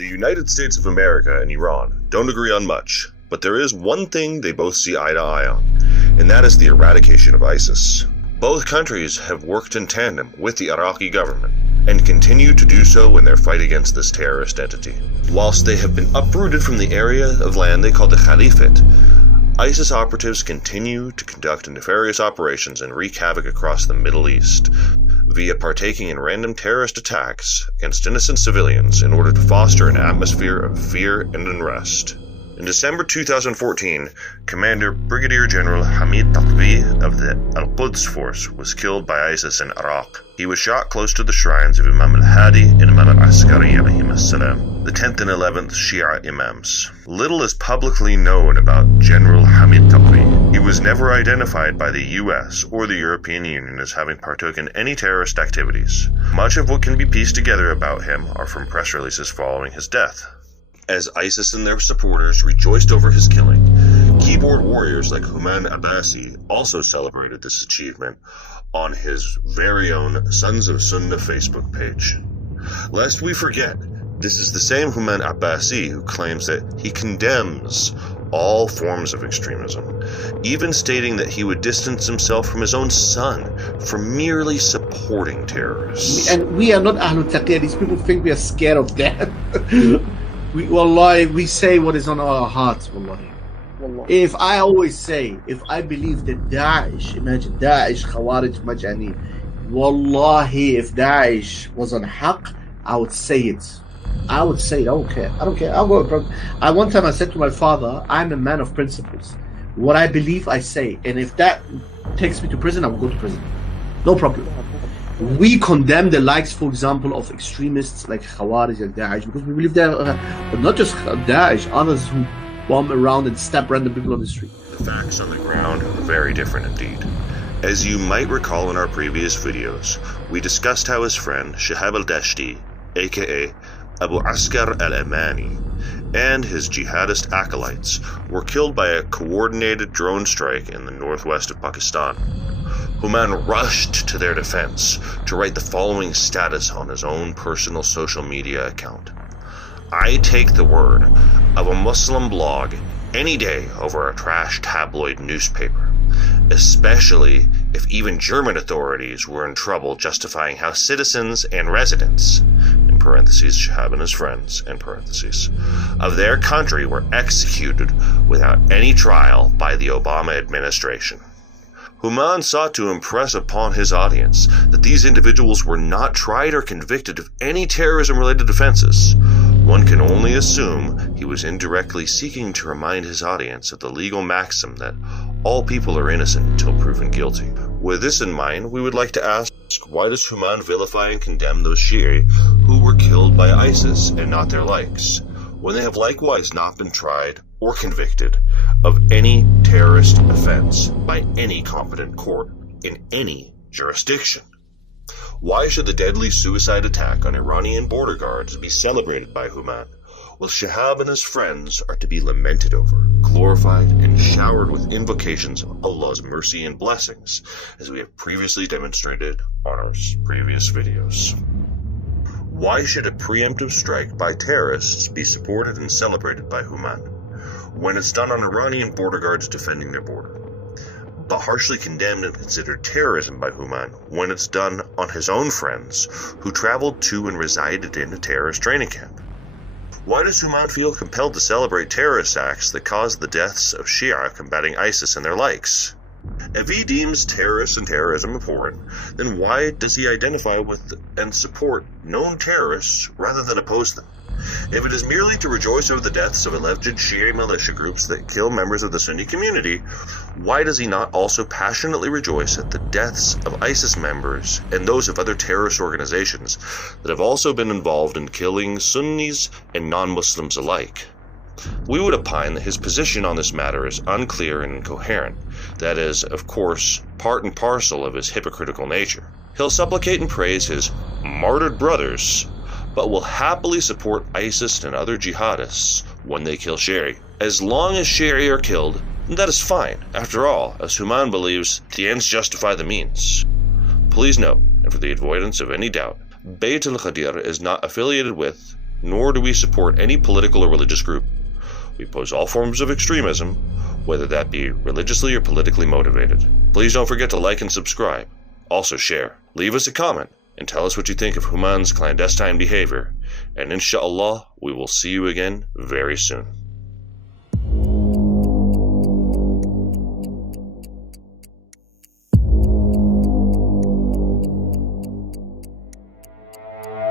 The United States of America and Iran don't agree on much, but there is one thing they both see eye to eye on, and that is the eradication of ISIS. Both countries have worked in tandem with the Iraqi government, and continue to do so in their fight against this terrorist entity. Whilst they have been uprooted from the area of land they call the Caliphate, ISIS operatives continue to conduct nefarious operations and wreak havoc across the Middle East, via partaking in random terrorist attacks against innocent civilians in order to foster an atmosphere of fear and unrest. In December 2014, Commander Brigadier General Hamid Taqvi of the Al-Quds Force was killed by ISIS in Iraq. He was shot close to the shrines of Imam al-Hadi and Imam al-Askari alayhim as-salam, the 10th and 11th Shia Imams. Little is publicly known about General Hamid Taqvi. He was never identified by the US or the European Union as having partaken in any terrorist activities. Much of what can be pieced together about him are from press releases following his death. As ISIS and their supporters rejoiced over his killing, keyboard warriors like Human Abbasi also celebrated this achievement on his very own Sons of Sunnah Facebook page. Lest we forget, this is the same Human Abbasi who claims that he condemns all forms of extremism, even stating that he would distance himself from his own son for merely supporting terrorists. And we are not Ahlul Taqiyya. These people think we are scared of death. We say what is on our hearts, wallahi. If I always say, if I believe that Daesh, imagine Daesh, Khawarij, Majani, wallahi, if Daesh was on haqq, I would say it. I would say it. I don't care. I'll go. One time I said to my father, I'm a man of principles. What I believe, I say. And if that takes me to prison, I will go to prison. No problem. We condemn the likes, for example, of extremists like Khawarij and Daesh, because we believe they're not just Daesh, others who bomb around and stab random people on the street. The facts on the ground are very different indeed. As you might recall in our previous videos, we discussed how his friend Shihab al-Dashti, aka Abu Askar al-Amani, and his jihadist acolytes were killed by a coordinated drone strike in the northwest of Pakistan. Human rushed to their defense to write the following status on his own personal social media account. I take the word of a Muslim blog any day over a trash tabloid newspaper, especially if even German authorities were in trouble justifying how citizens and residents, in parentheses Shihab and his friends, in parentheses, of their country were executed without any trial by the Obama administration. Human sought to impress upon his audience that these individuals were not tried or convicted of any terrorism-related offenses. One can only assume he was indirectly seeking to remind his audience of the legal maxim that all people are innocent until proven guilty. With this in mind, we would like to ask, why does Human vilify and condemn those Shia who were killed by ISIS and not their likes, when they have likewise not been tried or convicted of any terrorist offense by any competent court in any jurisdiction? Why should the deadly suicide attack on Iranian border guards be celebrated by Human, while Shihab and his friends are to be lamented over, glorified, and showered with invocations of Allah's mercy and blessings, as we have previously demonstrated on our previous videos? Why should a preemptive strike by terrorists be supported and celebrated by Human, when it's done on Iranian border guards defending their border, but harshly condemned and considered terrorism by Human when it's done on his own friends who traveled to and resided in a terrorist training camp? Why does Human feel compelled to celebrate terrorist acts that caused the deaths of Shia combating ISIS and their likes? If he deems terrorists and terrorism abhorrent, then why does he identify with and support known terrorists rather than oppose them? If it is merely to rejoice over the deaths of alleged Shia militia groups that kill members of the Sunni community, why does he not also passionately rejoice at the deaths of ISIS members and those of other terrorist organizations that have also been involved in killing Sunnis and non-Muslims alike? We would opine that his position on this matter is unclear and incoherent. That is, of course, part and parcel of his hypocritical nature. He'll supplicate and praise his martyred brothers, but will happily support ISIS and other jihadists when they kill Shia. As long as Shia are killed, that is fine. After all, as Human believes, the ends justify the means. Please note, and for the avoidance of any doubt, Bayat Al Ghadeer is not affiliated with, nor do we support any political or religious group. We oppose all forms of extremism, whether that be religiously or politically motivated. Please don't forget to like and subscribe. Also share. Leave us a comment and tell us what you think of Human's clandestine behavior. And inshallah, we will see you again very soon.